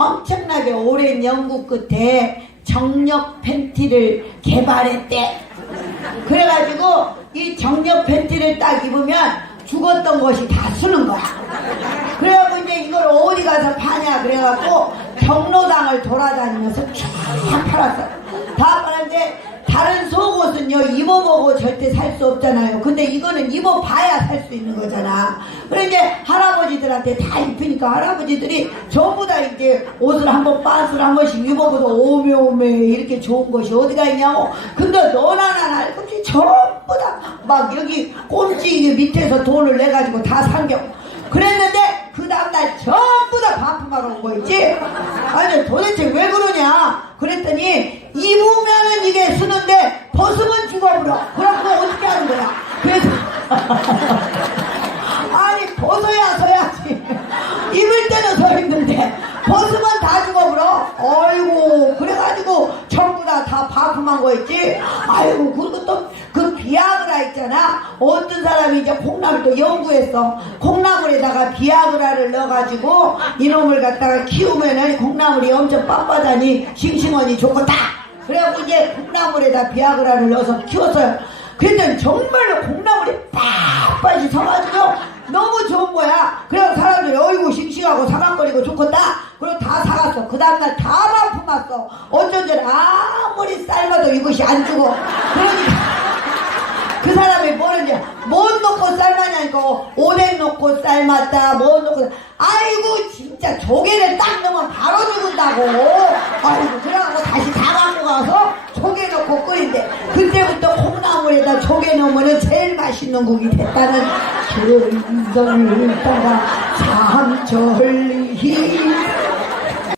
엄청나게 오랜 연구 끝에 정력 팬티를 개발했대. 그래가지고 이 정력 팬티를 딱 입으면 죽었던 것이 다 쓰는 거야. 그래갖고 이제 이걸 어디 가서 파냐 그래갖고 경로당을 돌아다니면서 쫙 팔았어. 다 팔았는데 다른 속옷은요 입어보고 절대 살 수 없잖아요. 근데 이거는 입어봐야 살 수 있는 거잖아. 그래 이제 할아버지들한테 다 입히니까 할아버지들이 전부 다 이제 옷을 한번 빤스를 한 번씩 입어보고 오메오메 이렇게 좋은 것이 어디가 있냐고. 근데 너나 나나 알 것 없이 전부 다 막 여기 꼼지 밑에서 돈을 내가지고 다 산겨. 그랬는데 그 다음날 전부 다 반품하러 온 거 있지. 아니 도대체 왜 그러냐 그랬더니 입으면은 이게 쓰는데 벗으면 죽어버려. 그럼 그거 어떻게 하는 거야. 그래서 아니 벗어야 서야지. 입을 때는 서 있는데 벗으면 다 죽어버려. 아이고 그래가지고 전부 다 반품한 거 있지. 아이고 그리고 또 그 비아그라 있잖아. 어떤 사람이 이제 콩나물 또 연구했어. 콩나물에다가 비아그라를 넣어가지고 이놈을 갖다가 키우면은 콩나물이 엄청 빳빳하니 싱싱하니 좋겠다. 그래갖고 이제 콩나물에다 비아그라를 넣어서 키웠어요. 그랬더니 정말로 콩나물이 빳빳이 서가지고 너무 좋은 거야. 그래서 사람들이 어이구 싱싱하고 사각거리고 좋겠다. 그리고 다 사갔어. 그 다음날 다 반품했어. 어쩐지 아무리 삶아도 이것이 안 죽어. 그러니까 그 사람이 뭐랬냐, 못 넣고 삶았냐니까 오뎅 넣고 삶았다, 못 넣고. 아이고 진짜 조개를 딱 넣으면 바로 죽는다고. 아이고 그래갖고 다시 다 갖고 가서 조개 넣고 끓인대. 그때부터 콩나물에다 조개 넣으면 제일 맛있는 국이 됐다는. 결성을 따라 삼천리